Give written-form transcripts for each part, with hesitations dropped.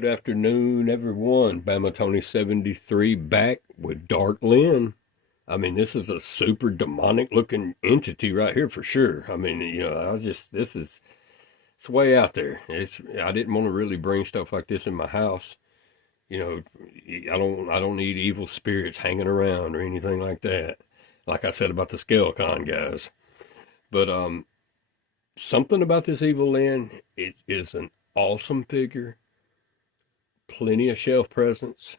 Good afternoon, everyone. Bama Tony 73 back with Dark Lynn. I mean, this is a super demonic looking entity right here for sure. I mean, it's way out there. I didn't want to really bring stuff like this in my house. You know, I don't need evil spirits hanging around or anything like that. Like I said about the Skeleton guys. But something about this Evil Lynn, it is an awesome figure, plenty of shelf presence,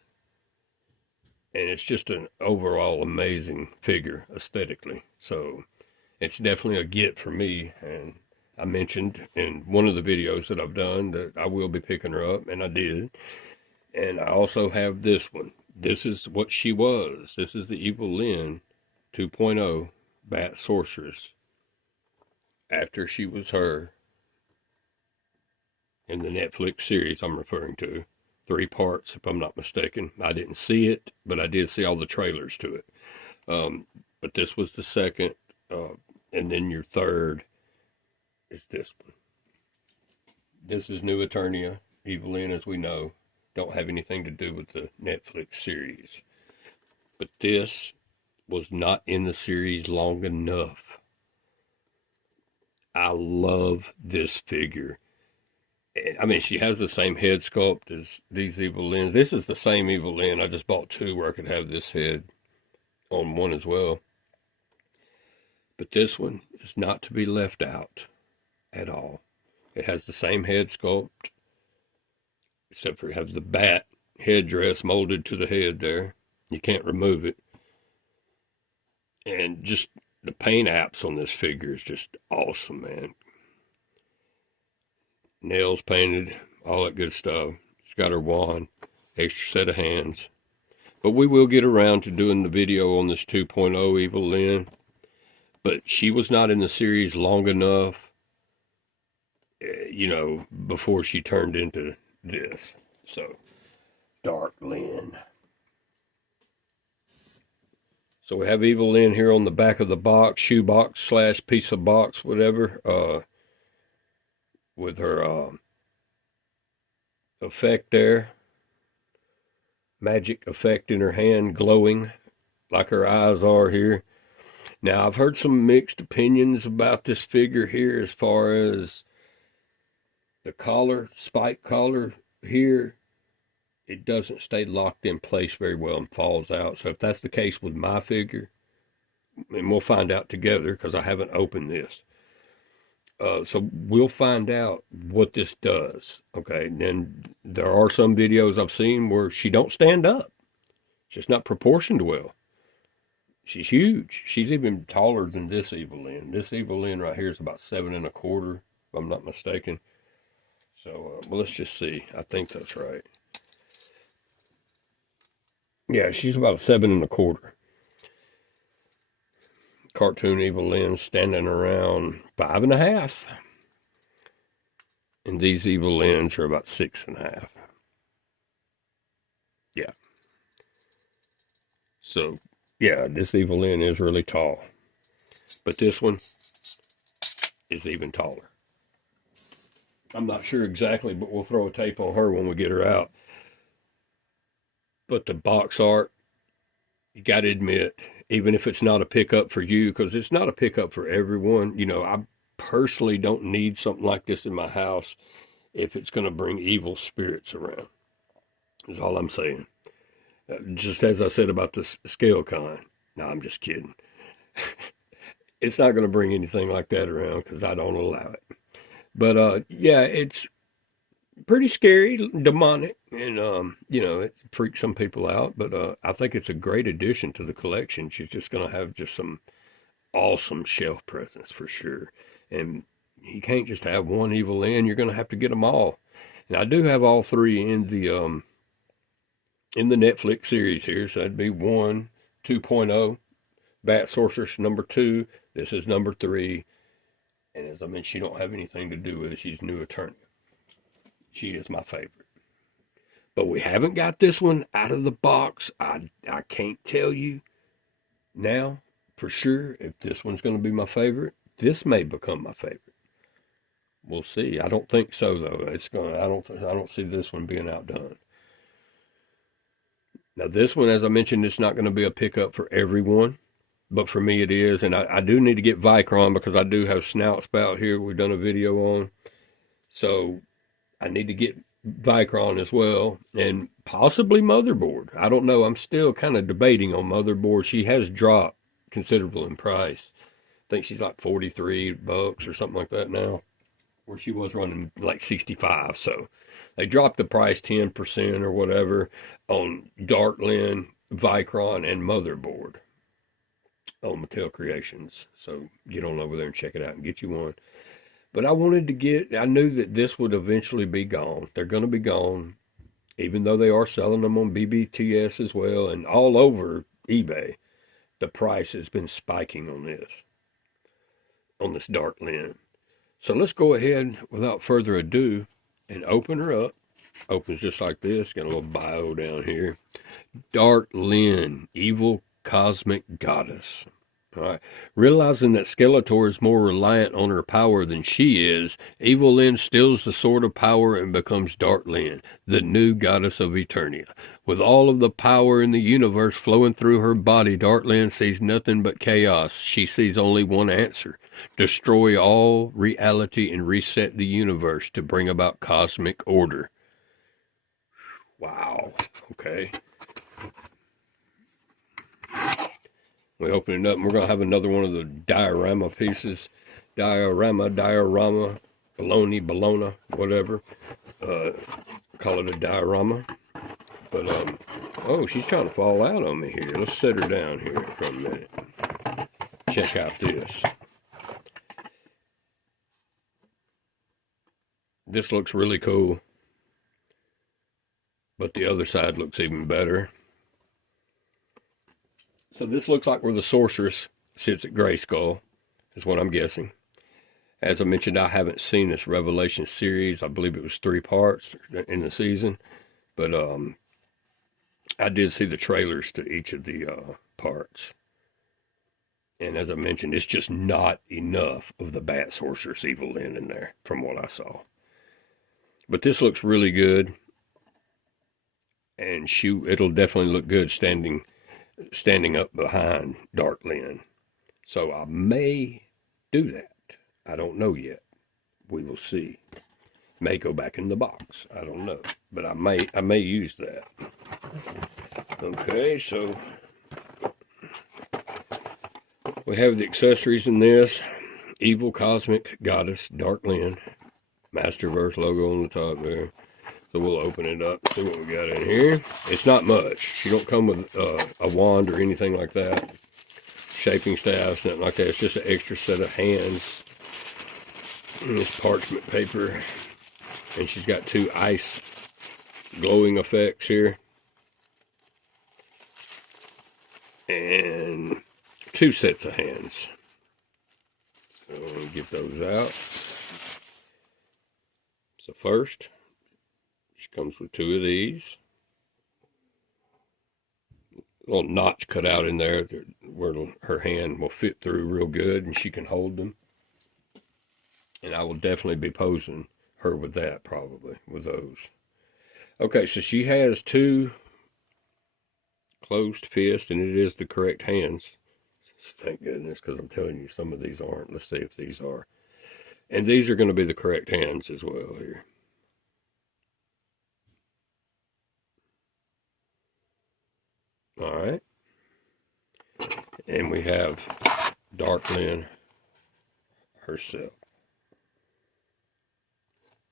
and it's just an overall amazing figure aesthetically. So it's definitely a get for me. And I mentioned in one of the videos that I've done that I will be picking her up, and I did. And I also have this one. This is what she was. This is the Evil Lynn 2.0 Bat Sorceress after she was her in the Netflix series I'm referring to. 3 parts, if I'm not mistaken. I didn't see it, but I did see all the trailers to it. But this was the second, and then your third is this one. This is New Eternia. Evil Lynn, as we know, don't have anything to do with the Netflix series. But this was not in the series long enough. I love this figure. I mean, she has the same head sculpt as these Evil Lynns. This is the same Evil Lynn. I just bought 2 where I could have this head on one as well. But this one is not to be left out at all. It has the same head sculpt, except for it has the bat headdress molded to the head there. You can't remove it. And just the paint apps on this figure is just awesome, man. Nails painted, all that good stuff. She's got her wand, extra set of hands. But we will get around to doing the video on this 2.0 Evil Lynn. But she was not in the series long enough, before she turned into this. So, Dark Lynn. So we have Evil Lynn here on the back of the box, shoe box / piece of box, whatever. With her effect there, magic effect in her hand, glowing like her eyes are here. Now, I've heard some mixed opinions about this figure here as far as the collar, spike collar here. It doesn't stay locked in place very well and falls out. So if that's the case with my figure, and we'll find out together because I haven't opened this. So we'll find out what this does. Okay, then there are some videos I've seen where she don't stand up. She's not proportioned well. She's huge. She's even taller than this Evil Lynn. This Evil Lynn right here is about 7 1/4, if I'm not mistaken. So, well, let's just see. I think that's right. Yeah, she's about 7 1/4. Cartoon Evil Lynn standing around 5 1/2. And these Evil Lynns are about 6 1/2. Yeah. So, yeah, this Evil Lynn is really tall. But this one is even taller. I'm not sure exactly, but we'll throw a tape on her when we get her out. But the box art, you got to admit, even if it's not a pickup for you, because it's not a pickup for everyone. I personally don't need something like this in my house if it's going to bring evil spirits around. Is all I'm saying. Just as I said about the scale con. No, I'm just kidding. It's not going to bring anything like that around because I don't allow it. But, yeah, it's pretty scary, demonic, and it freaks some people out. But I think it's a great addition to the collection. She's just going to have just some awesome shelf presence for sure. And you can't just have one Evil Lynn. You're going to have to get them all. And I do have all 3 in the Netflix series here. So that'd be 1, 2.0, Bat Sorceress number 2. This is number 3. And as I mentioned, she don't have anything to do with it. She's New Eternia. She is my favorite. But we haven't got this one out of the box. I can't tell you now for sure if this one's going to be my favorite. This may become my favorite. We'll see. I don't think so though. I don't see this one being outdone. Now this one, as I mentioned, it's not going to be a pickup for everyone, but for me it is. And I do need to get Vicron because I do have snout spout here we've done a video on. So I need to get Vicron as well, and possibly motherboard. I don't know. I'm still kind of debating on motherboard. She has dropped considerable in price. I think she's like $43 or something like that now, where she was running like 65. So they dropped the price 10% or whatever on Dartland, Vicron, and motherboard on Mattel Creations. So get on over there and check it out and get you one. But I knew that this would eventually be gone. They're going to be gone, even though they are selling them on BBTS as well and all over eBay. The price has been spiking on this Dark Lynn. So let's go ahead, without further ado, and open her up. Opens just like this. Got a little bio down here. Dark Lynn, evil cosmic goddess. All right. Realizing that Skeletor is more reliant on her power than she is, Evil Lyn steals the sword of power and becomes Dark Lyn, the new goddess of Eternia. With all of the power in the universe flowing through her body, Dark Lyn sees nothing but chaos. She sees only one answer: destroy all reality and reset the universe to bring about cosmic order. Wow. Okay. We open it up, and we're going to have another one of the diorama pieces. Diorama, bologna, whatever. Call it a diorama. But, oh, she's trying to fall out on me here. Let's set her down here for a minute. Check out this. This looks really cool. But the other side looks even better. So this looks like where the sorceress sits at Grayskull, is what I'm guessing. As I mentioned, I haven't seen this Revelation series. I believe it was 3 parts in the season. But I did see the trailers to each of the parts. And as I mentioned, it's just not enough of the Bat Sorceress Evil Lyn in there, from what I saw. But this looks really good. And shoot, it'll definitely look good standing up behind Dark Lyn. So I may do that. I don't know yet. We will see. May go back in the box. I don't know. But I may use that. Okay, so we have the accessories in this. Evil Cosmic Goddess, Dark Lyn. Masterverse logo on the top there. So we'll open it up, see what we got in here. It's not much. She don't come with a wand or anything like that. Shaping staffs, nothing like that. It's just an extra set of hands. And this parchment paper. And she's got 2 ice glowing effects here. And 2 sets of hands. So we'll get those out. So first, comes with 2 of these. Little notch cut out in there where her hand will fit through real good and she can hold them. And I will definitely be posing her with that, probably, with those. Okay, so she has 2 closed fists, and it is the correct hands. Thank goodness, because I'm telling you, some of these aren't. Let's see if these are. And these are going to be the correct hands as well here. All right. And we have Dark Lyn herself.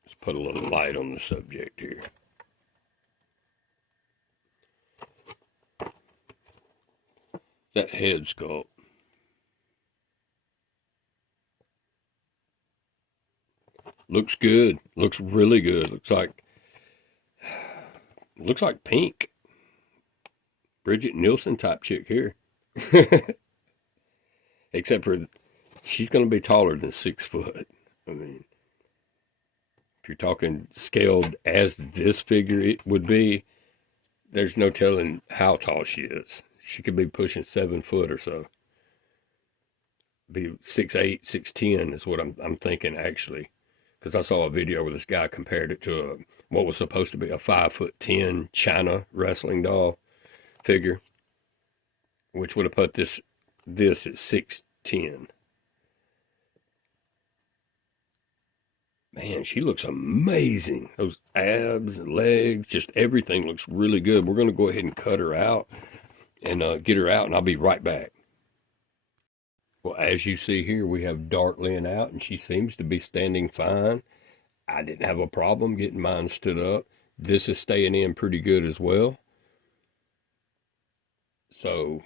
Let's put a little light on the subject here. That head sculpt. Looks good. Looks really good. Looks like pink. Bridget Nielsen type chick here. Except for she's going to be taller than 6 foot. I mean, if you're talking scaled as this figure it would be, there's no telling how tall she is. She could be pushing 7 foot or so. Be 6'8", 6'10" is what I'm thinking actually because I saw a video where this guy compared it to what was supposed to be a 5'10" China wrestling doll figure, which would have put this at 6'10". Man, she looks amazing. Those abs and legs, just everything looks really good. We're going to go ahead and cut her out and get her out, and I'll be right back. Well, as you see here, we have Dart laying out, and she seems to be standing fine. I didn't have a problem getting mine stood up. This is staying in pretty good as well. So,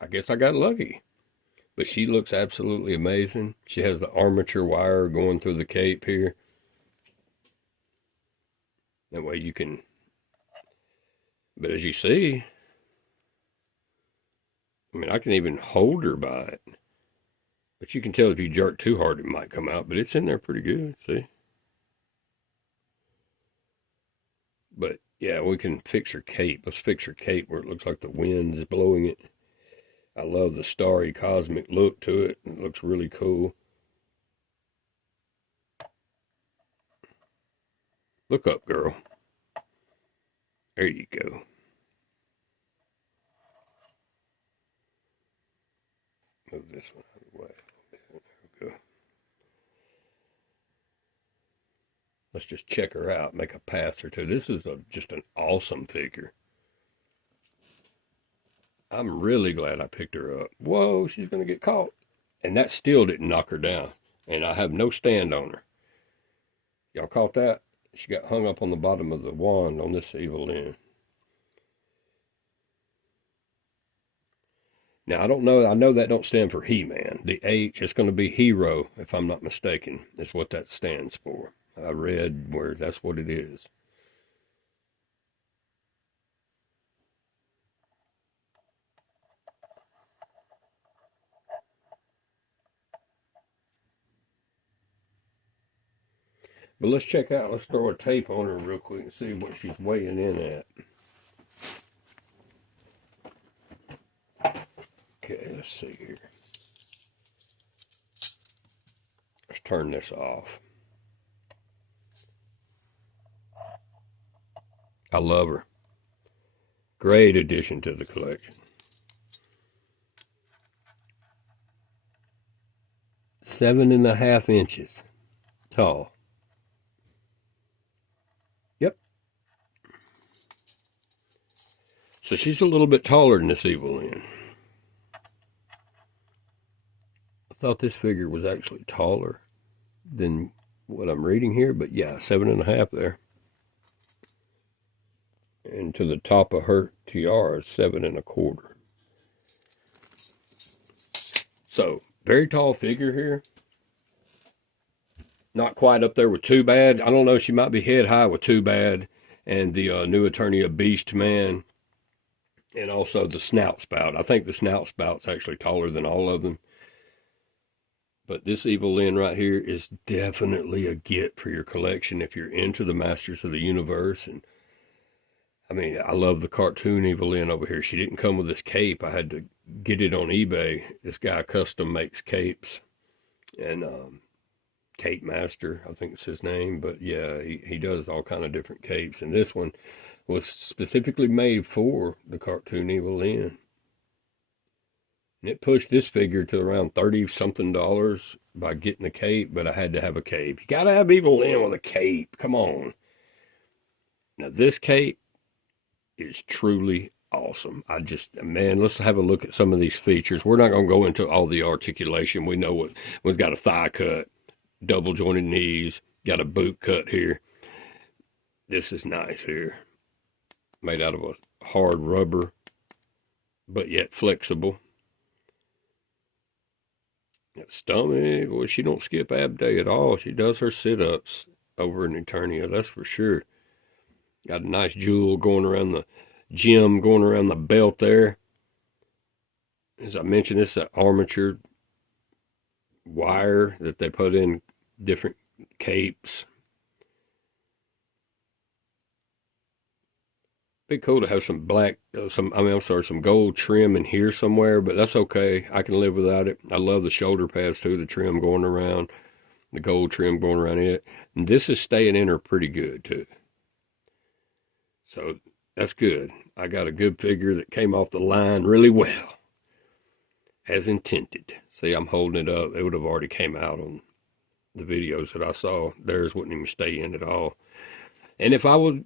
I guess I got lucky. But she looks absolutely amazing. She has the armature wire going through the cape here. That way you can... But as you see... I mean, I can even hold her by it. But you can tell if you jerk too hard, it might come out. But it's in there pretty good, see? But, yeah, we can fix her cape. Let's fix her cape where it looks like the wind is blowing it. I love the starry cosmic look to it. It looks really cool. Look up, girl. There you go. Move this one out of the way. There we go. Let's just check her out, make a pass or two. This is just an awesome figure. I'm really glad I picked her up. Whoa, she's going to get caught. And that still didn't knock her down. And I have no stand on her. Y'all caught that? She got hung up on the bottom of the wand on this Evil Lyn. Now, I don't know. I know that don't stand for He-Man. The H is going to be Hero, if I'm not mistaken, is what that stands for. I read where that's what it is. But let's check out, let's throw a tape on her real quick and see what she's weighing in at. Okay, let's see here. Let's turn this off. I love her. Great addition to the collection. 7.5 inches tall. Yep. So she's a little bit taller than this Evil Lyn. I thought this figure was actually taller than what I'm reading here, but yeah, 7.5 there. And to the top of her tiara is 7.25. So, very tall figure here. Not quite up there with Too Bad. I don't know, she might be head high with Too Bad and the new Attorney of Beast Man. And also the Snout Spout. I think the Snout Spout's actually taller than all of them. But this Evil Lyn right here is definitely a get for your collection if you're into the Masters of the Universe. And I mean, I love the cartoon Evil Lyn over here. She didn't come with this cape. I had to get it on eBay. This guy custom makes capes. And Cape Master, I think it's his name. But yeah, he does all kind of different capes. And this one was specifically made for the cartoon Evil Lyn. And it pushed this figure to around $30-something by getting a cape, but I had to have a cape. You gotta have Evil Lyn with a cape. Come on. Now this cape is truly awesome. Man, let's have a look at some of these features. We're not gonna go into all the articulation. We know we've got a thigh cut, double jointed knees, got a boot cut here. This is nice here. Made out of a hard rubber, but yet flexible. That stomach, well, she don't skip ab day at all. She does her sit-ups over in Eternia, that's for sure. Got a nice jewel going around the gem, going around the belt there. As I mentioned, this is an armature wire that they put in different capes. Be cool to have some black, some gold trim in here somewhere, but that's okay. I can live without it. I love the shoulder pads too, the trim going around. the gold trim going around it. And this is staying in her pretty good too. So that's good. I got a good figure that came off the line really well, as intended. See, I'm holding it up. It would have already came out on the videos that I saw. Theirs wouldn't even stay in at all. And if I was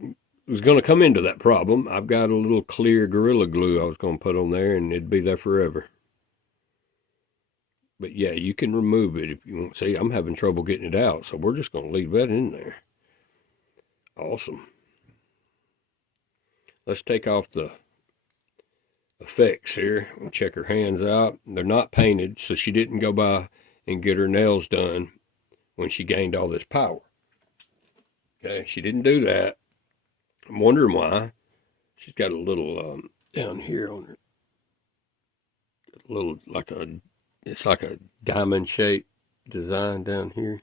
going to come into that problem, I've got a little clear Gorilla Glue I was going to put on there, and it'd be there forever. But yeah, you can remove it if you want. See, I'm having trouble getting it out, so we're just going to leave that in there. Awesome. Let's take off the effects here and check her hands out. They're not painted, so she didn't go by and get her nails done when she gained all this power. Okay, she didn't do that. I'm wondering why. She's got a little down here on her, a little it's like a diamond shaped design down here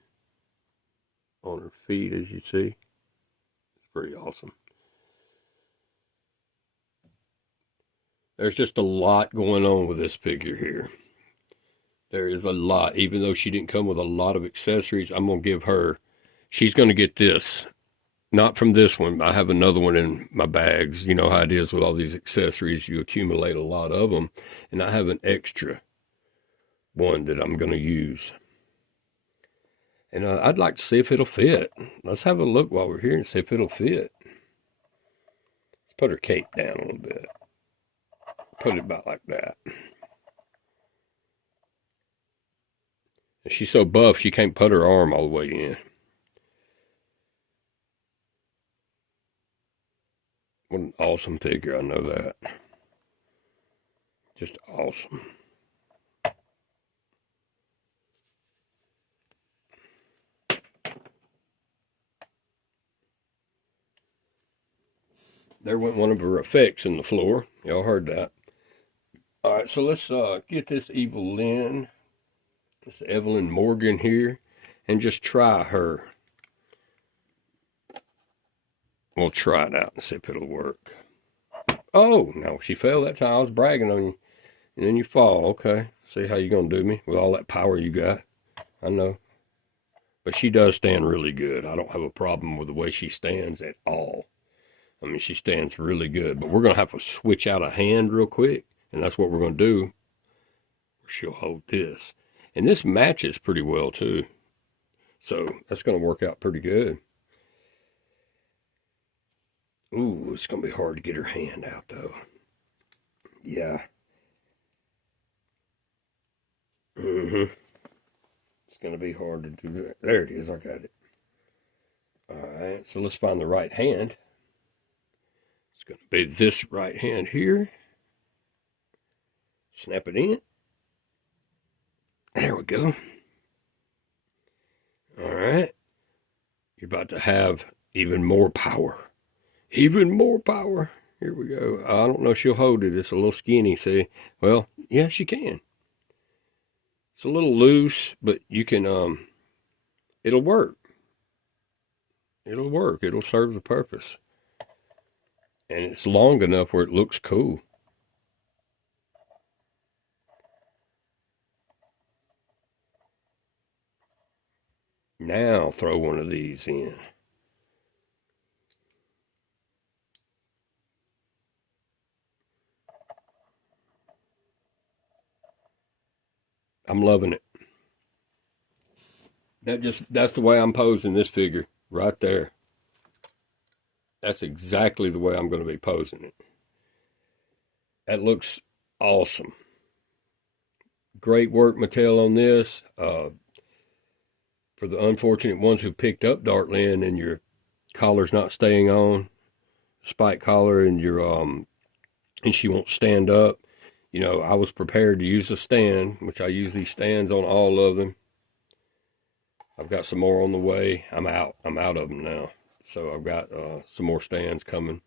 on her feet, as you see. It's pretty awesome. There's just a lot going on with this figure here. There is a lot. Even though she didn't come with a lot of accessories, I'm going to give her, she's going to get this. Not from this one. I have another one in my bags. You know how it is with all these accessories. You accumulate a lot of them. And I have an extra one that I'm going to use. And I'd like to see if it'll fit. Let's have a look while we're here and see if it'll fit. Let's put her cape down a little bit. Put it about like that. She's so buff, she can't put her arm all the way in. What an awesome figure, I know that. Just awesome. There went one of her effects in the floor. Y'all heard that. All right, so let's get this Evil Lynn, this Evelyn Morgan here, and just try her. We'll try it out and see if it'll work. Oh, no, she fell that time. I was bragging on you. And then you fall. Okay, see how you going to do me with all that power you got. I know. But she does stand really good. I don't have a problem with the way she stands at all. I mean, she stands really good. But we're going to have to switch out a hand real quick. And that's what we're going to do. She'll hold this. And this matches pretty well, too. So that's going to work out pretty good. Ooh, it's going to be hard to get her hand out, though. Yeah. It's going to be hard to do that. There it is. I got it. All right. So let's find the right hand. It's going to be this right hand here. Snap it in. There we go. All right. You're about to have even more power. Even more power. Here we go. I don't know if she'll hold it. It's a little skinny, see? Well, yeah, she can. It's a little loose, but you can, it'll work. It'll work. It'll serve the purpose. And it's long enough where it looks cool. Now throw one of these in. I'm loving it. That's the way I'm posing this figure right there. That's exactly the way I'm going to be posing it. That looks awesome. Great work, Mattel, on this. For the unfortunate ones who picked up Dartland and your collar's not staying on, spike collar, and your and she won't stand up, you know, I was prepared to use a stand, which I use these stands on all of them. I've got some more on the way. I'm out of them now. So I've got some more stands coming.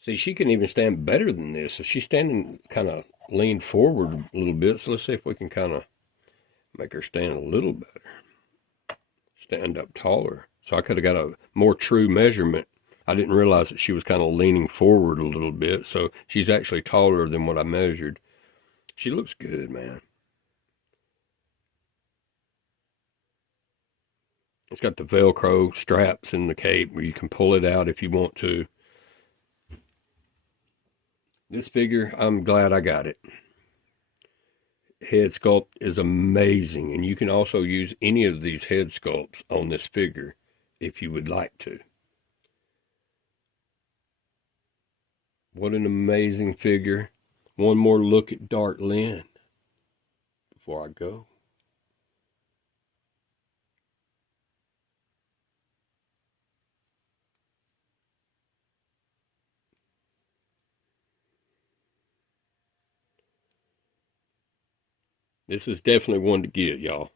See, she can even stand better than this. So she's standing kind of leaned forward a little bit. So let's see if we can kind of make her stand a little better. Stand up taller. So I could have got a more true measurement. I didn't realize that she was kind of leaning forward a little bit. So she's actually taller than what I measured. She looks good, man. It's got the Velcro straps in the cape where you can pull it out if you want to. This figure, I'm glad I got it. Head sculpt is amazing, and you can also use any of these head sculpts on this figure if you would like to. What an amazing figure. One more look at Dark Lynn before I go. This is definitely one to get, y'all.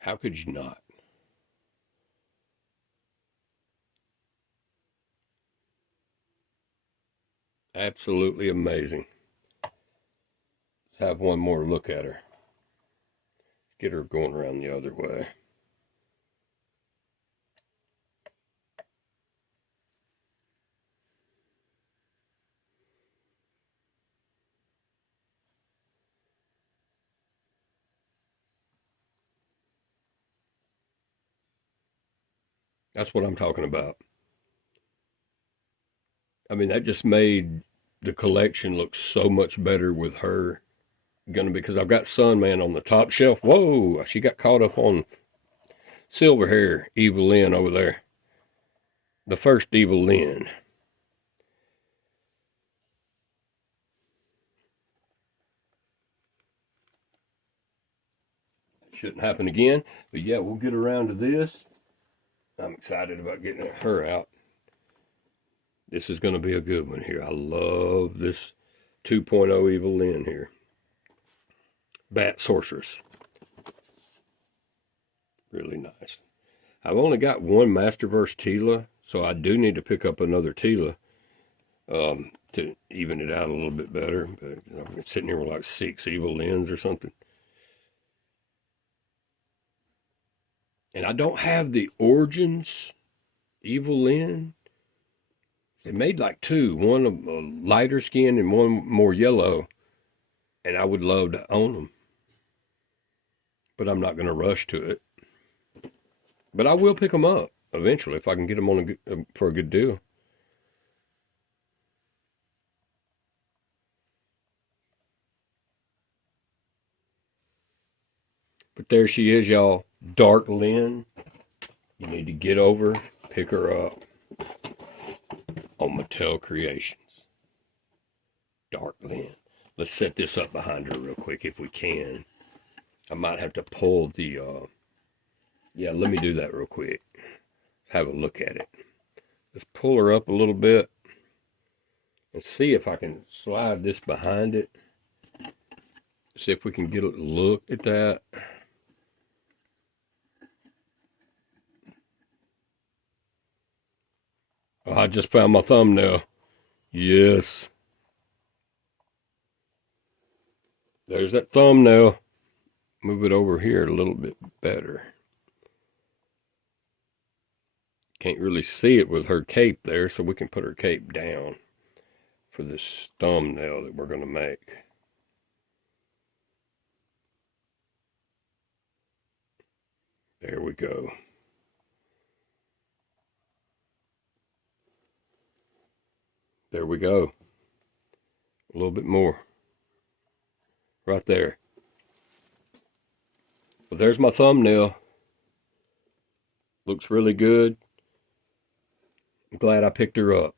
How could you not? Absolutely amazing. Let's have one more look at her. Let's get her going around the other way. That's what I'm talking about. I mean, that just made the collection look so much better with her. Because I've got Sunman on the top shelf. Whoa, she got caught up on silver hair Evil Lynn over there. The first Evil Lynn. Shouldn't happen again. But yeah, we'll get around to this. I'm excited about getting her out. This is going to be a good one here. I love this 2.0 Evil Lynn here. Bat Sorceress. Really nice. I've only got one Masterverse Tila, so I do need to pick up another Tila to even it out a little bit better. But I'm sitting here with like 6 Evil Lyns or something. And I don't have the Origins Evil Lyn. They made like 2, one a lighter skin and one more yellow, and I would love to own them, but I'm not going to rush to it. But I will pick them up eventually if I can get them on for a good deal. But there she is, y'all. Dark Lynn. You need to get over, pick her up on Mattel Creations. Dark Lynn. Let's set this up behind her real quick if we can. I might have to pull the, yeah, let me do that real quick. Have a look at it. Let's pull her up a little bit and see if I can slide this behind it. See if we can get a look at that. Oh, I just found my thumbnail. Yes. There's that thumbnail. Move it over here a little bit better. Can't really see it with her cape there, so we can put her cape down for this thumbnail that we're going to make. There we go. There we go. A little bit more. Right there. Well, there's my thumbnail. Looks really good. I'm glad I picked her up.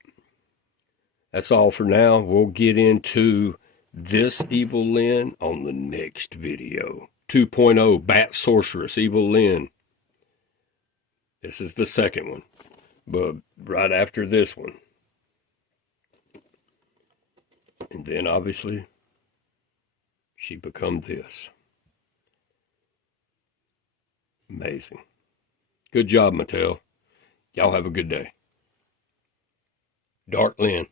That's all for now. We'll get into this Evil Lyn on the next video. 2.0 Bat Sorceress Evil Lyn. This is the second one, but right after this one. And then obviously she become this. Amazing. Good job, Mattel. Y'all have a good day. Dark Lynn.